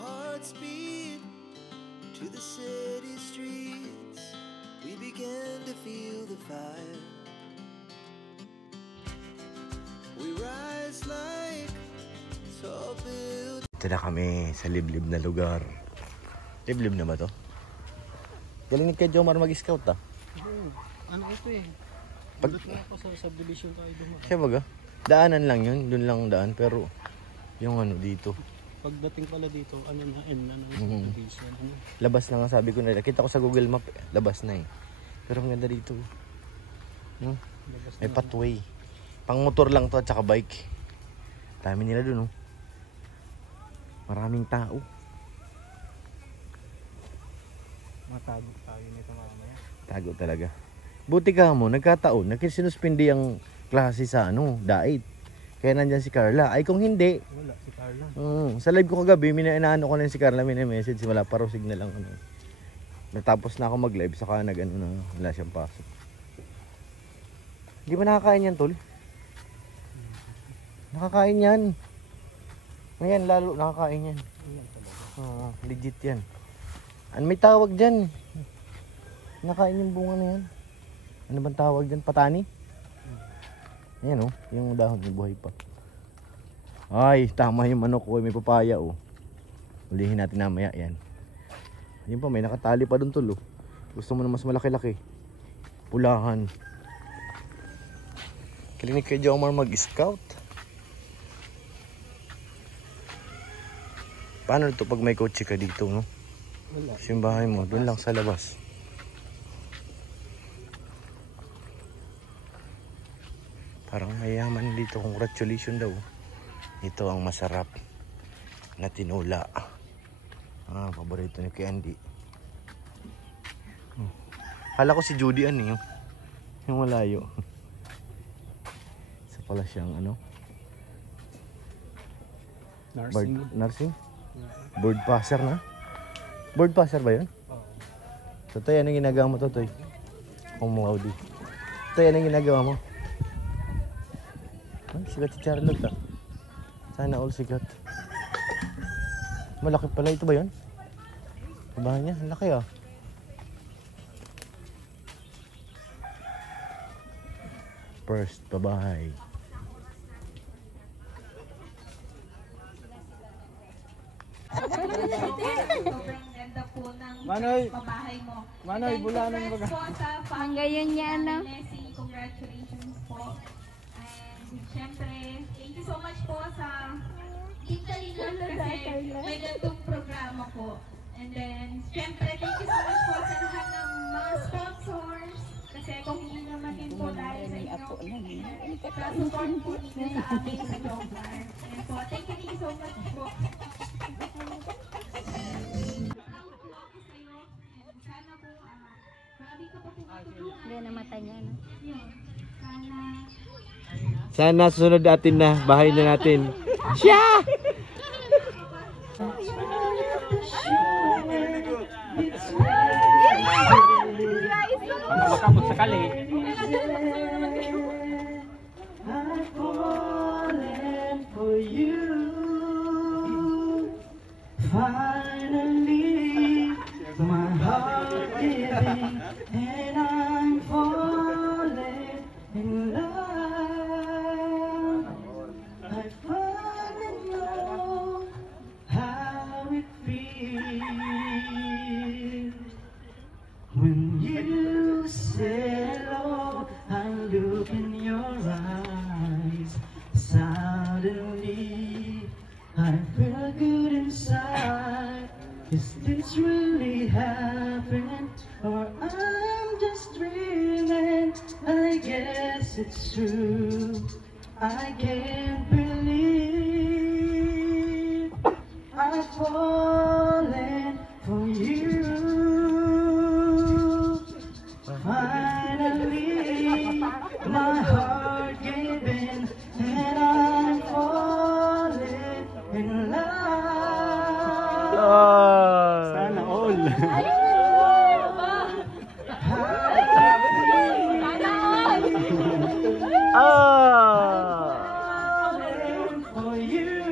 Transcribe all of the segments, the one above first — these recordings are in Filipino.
hearts beat to the city streets. We began to feel the fire. We rise like tall buildings. Ito na kami sa liblib na lugar. Liblib na ba to? Galing ni kay Jomar mag-scout ah. Ano ito eh? Pag ako sa subdivision tayo dumaan. siya baga, daanan lang yun, dun lang daan, pero yung ano dito. Pagdating pala dito, ano na, end na ng subdivision. Ano? Labas na nga sabi ko na, kita ko sa Google Map, labas na eh. Pero ang ganda dito. May pathway. Pang motor lang to at saka bike. Dami nila dun oh. Maraming tao. Matago tayo nito mamaya. Tago talaga. Buti ka mo, nagkataon, nakisinuspindi ang klase sa ano, dait. Kaya nandyan si Carla. Ay kung hindi, Wala, si Carla. sa live ko kagabi, inaano ko na si Carla, message, wala pa raw signal lang ano. Natapos na ako mag-live, saka nag-ano na, wala siyang pasok. Hindi ba nakakain yan, tol? Nakakain yan. Ngayon, lalo nakakain yan. Legit yan. Ano may tawag dyan? Nakain yung bunga na yan. Ano bang tawag dyan? Patani? Ayan oh, yung dahon yung buhay pa. Ay, tama yung manok ko. May papaya oh. Ulihin natin namaya yan. Yun pa, may nakatali pa dun tol oh. Gusto mo na mas malaki-laki. Pulahan. Kalinig kay Jomar mag-scout. Paano ito pag may kotse ka dito no? Wala. Simbahay mo, doon lang sa labas. Parang mayaman dito. Congratulations daw. Ito ang masarap na tinula. Paborito ni Candy. Hala ko si Judy ano yung malayo. Isa pala siyang ano? Nursing? Bird passer na? Bird passer ba yun? Oo. So, Toy, anong ginagawa mo to, Toy? Kumuaudi. Toy, anong ginagawa mo? Ay, sigat si Charlotte ah. Sana all sigat. Malaki pala ito ba yun? Kabahan niya, ang laki ah. First, babahay. Sobrang ganda po ng Manoy! pabahay mo. Manoy, bulanan mo Congrats po sa Ang gayon niya, ano? Messi. Congratulations po. And syempre, thank you so much po sa Team Kalina kasi may gantong programa po. And then, syempre, thank you so much po sa lahat ng mga sponsors. Kasi kung hindi naman din po dahil sa inyo, sa support po ninyo sa amin sa Jomar. And po, thank you so much po. Hindi na mata niya, no? Sana susunod natin na bahay na natin. Siya! Makapot sa kali. I've fallen for you. Finally, my heart giving, and I'm falling in love. I finally know how it feels when you say hello. I look in your eyes. Suddenly, I feel good inside. Is this really happening, or I'm just dreaming? I guess it's true. I can't believe I've fallen for you. Finally, my heart gave in, and I'm falling in love. Sana all. For you.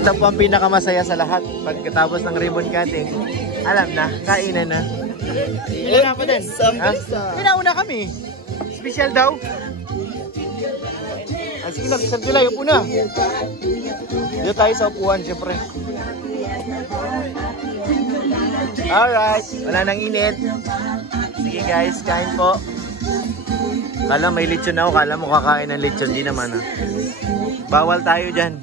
Ito po ang pinakamasaya sa lahat. Pagkatapos ng ribbon cutting, alam na, kainan na. Ilan na pa din? Pinauna kami. Special daw. Sige na, Sir July, upo na. Dito tayo sa upuan, syempre. Alright, wala nang init. Sige guys, kain po. Kala may lechon ako, kala mo kakain ng lechon. Di naman ah. Bawal tayo dyan.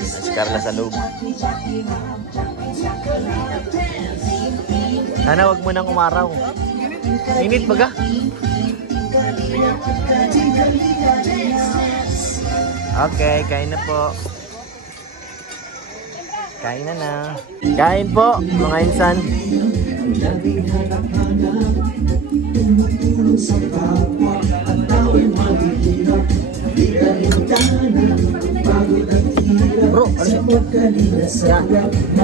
Si Carla sa loob. Sana wag mo nang umaraw. Init baga. Okay, kain na po. Kain na. Kain po, mga insan. Bro, ano siya? Yan.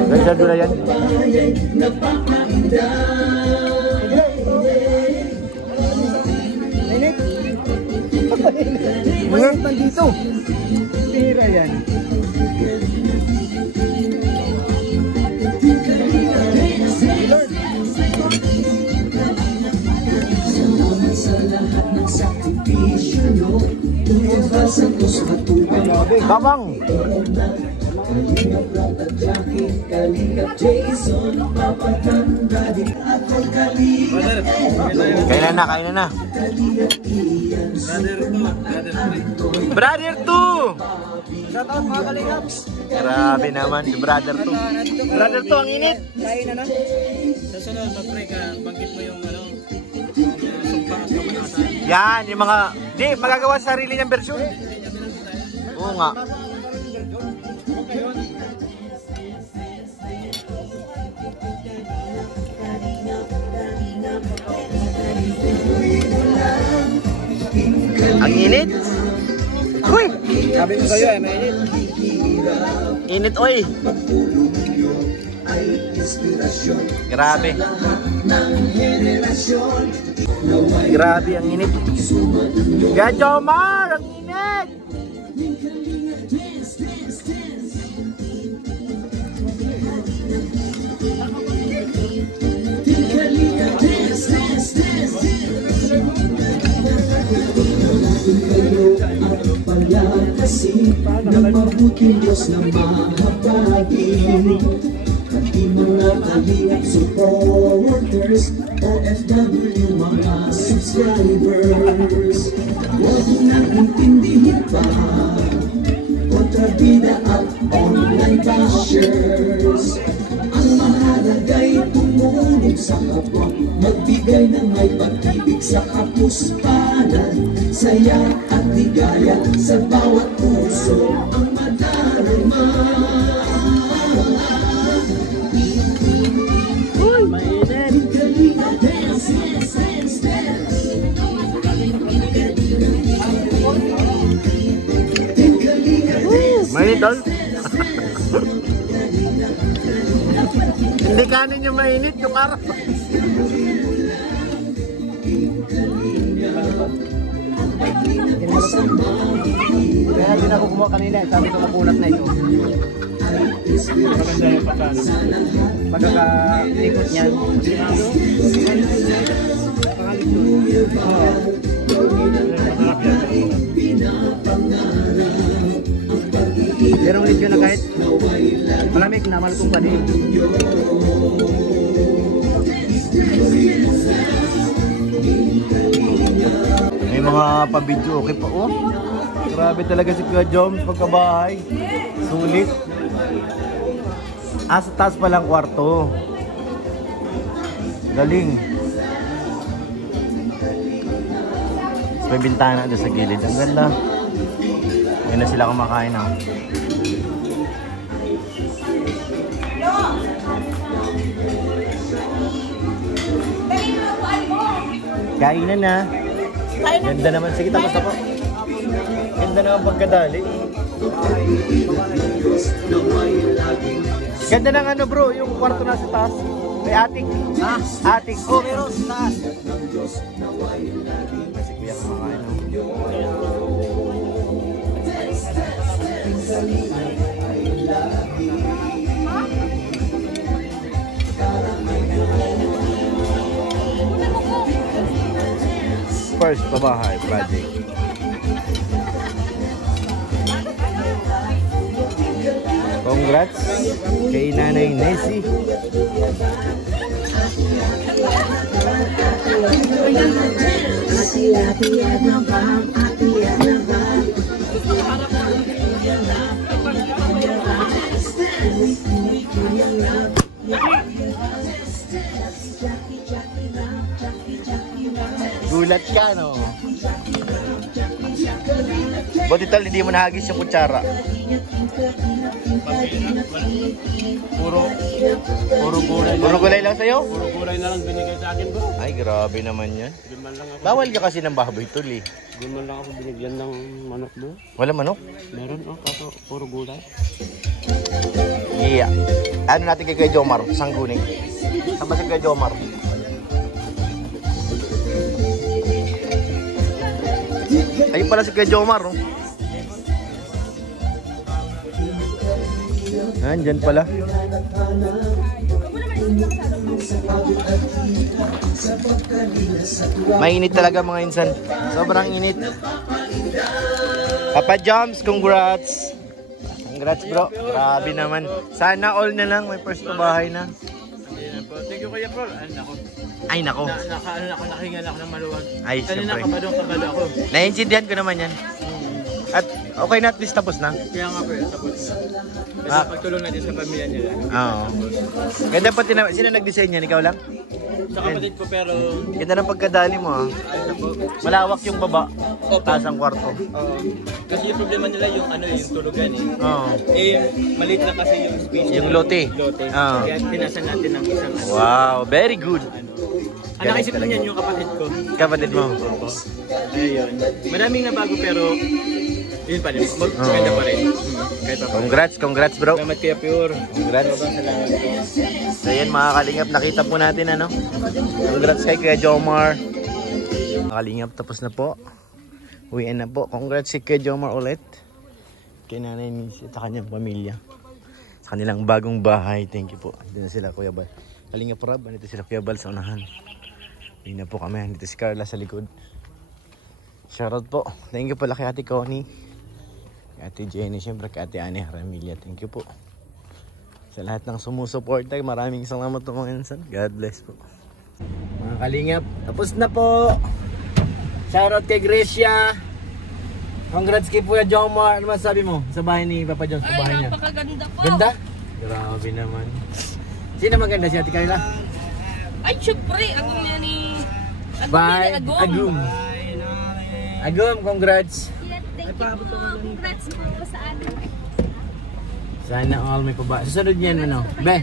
Ganda doon na yan. Mga pa dito. Tira yan. Babang. Kailan na. Brother 2. Shout out mga kalingaps. Grabe naman, Brother 2. Brother 2, ang init. Kain na. Sa sunod, mag-pray ka, banggit mo yung ano, sumpa at kamanasan. Yan, yung mga, di, magagawa sa sarili niyang version. Oo nga. Ang init. Uy! Sabi ko sa'yo eh, mainit. Init, oy. Grabe. Grabe ang init. Gajomar, ang init. Kasi ng mabuting Diyos na mahabagin, pati mga kalingap supporters, OFW mga subscribers, huwag nang intindihin pa kontrabida at online bashers. Ang mahalagay tumulong sa kapwa, magbigay ng may pag-ibig sa kapuspanan, saya at ligaya sa bawat puso ang madarama. Uy! Mainit! Dance, dance, dance, dance. Mainit, tol. Hindi kanin yung mainit, yung araw. Kaya din ako kumuha kanina, sabi ko makunat na ito. Maganda yung pagkano. Pagkakalikot niyan. Merong lidyo na kahit malamig na malutong pa din. May mga pa-video, okay pa, oh. Grabe talaga si Kuya Joms pagkabahay. Sulit. Sa taas palang kwarto. Galing. May bintana doon sa gilid. Ang ganda. Ngayon na sila kumakain na. Kainan na. Ganda naman. Sige, tapos ako. Ganda naman pagkadali. Ganda ng ano bro, yung kwarto na sa taas. May attic. Attic. Oh, meron sa taas. Si Kuya kumakain. First pabahay project. Congrats kay Nanay Nessie. Gulat ka, no? Buti tol, hindi mo nahagis yung kutsara. Puro gulay. Puro gulay lang sa'yo? Puro gulay na lang binigay sa akin bro. Ay, grabe naman yan. Guman lang ako. Bawal ka kasi ng baboy tol eh. Guman lang ako binigyan ng manok bro. Wala manok? Meron kaso puro gulay. Yeah. Ano natin kay Kuya Jomar? Sangguning. Saan ba si Kuya Jomar? Ayun pala si Kuya Jomar, oh. Nandyan pala. Mainit talaga mga insan. Sobrang init. Papa Joms, congrats. Congrats bro. Grabe naman. Sana all na lang. May first bahay na. Thank you Kuya Paul. Ay nako. Nakahinga na ako ng maluwag. Ay, Kanina syempre. kabado ako. Naiintindihan ko naman yan. At okay na at least tapos na. Kaya nga po tapos na. Kasi pagtulong natin sa pamilya nila. Oo. Ganda pati na. Sino nag-design yan? Ikaw lang? Sa kapatid ko pero... Ganda ng pagkadali mo ah. Malawak yung baba. Taas ang kwarto. Kasi yung problema nila yung yung tulugan eh. Oo. Maliit na kasi yung space. Yung lote. Lote. Oo. Kaya tinasan natin ng isang Wow, very good. Ang nakisip lang yan yung kapatid ko. Kapatid mo. Opo. Ayun. Maraming nabago pero yun pa rin. Maganda pa rin. Kahit pa. Congrats bro. Salamat Kuya Pure. Congrats. Sobrang salamat po. So yan mga kalingap, nakita po natin ano. Congrats kay Kuya Jomar. Mga kalingap, tapos na po. Uwian na po. Congrats kay Kuya Jomar ulit. Kay Nanay Nisi at sa kanyang pamilya. Sa kanilang bagong bahay. Thank you po. Dito na sila Kuya Bal. Kalingap Rab, dito sila Kuya Bal sa unahan. Dito na po kami. Dito si Carla sa likod. Shoutout po. Thank you pala kay Ate Connie. Kay Ate Jenny. Siyempre kay Ate Annie Haramilia. Thank you po. Sa lahat ng sumusuporta, maraming salamat po mga insan. God bless po. Mga kalingap, tapos na po. Shoutout kay Gracia. Congrats kay Kuya Jomar. Ano masasabi mo sa bahay ni Papa Jones? Sa bahay niya? Napakaganda po. Ganda? Grabe naman. Sino maganda, si Ate Carla? Ay, syempre, ako niya ni... Bye. Agum. Agum, congrats. Thank you po. Congrats po sa ano. Sana all may paba. Susunod niyan ano? Be.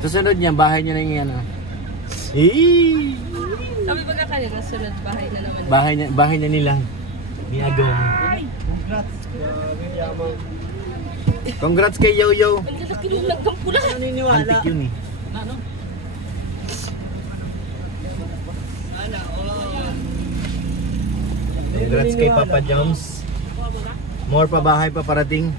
Susunod niyan bahay niya na yung ano. Eh. Sabi ba ka kanina, sunod bahay na naman. Bahay niya nilang. Ni Agum. Congrats kay Yo-Yo. Ang lalaki nung nagkang pula. Antik yun eh. Ano? Congrats kay Papa Jones. More pa bahay pa parating.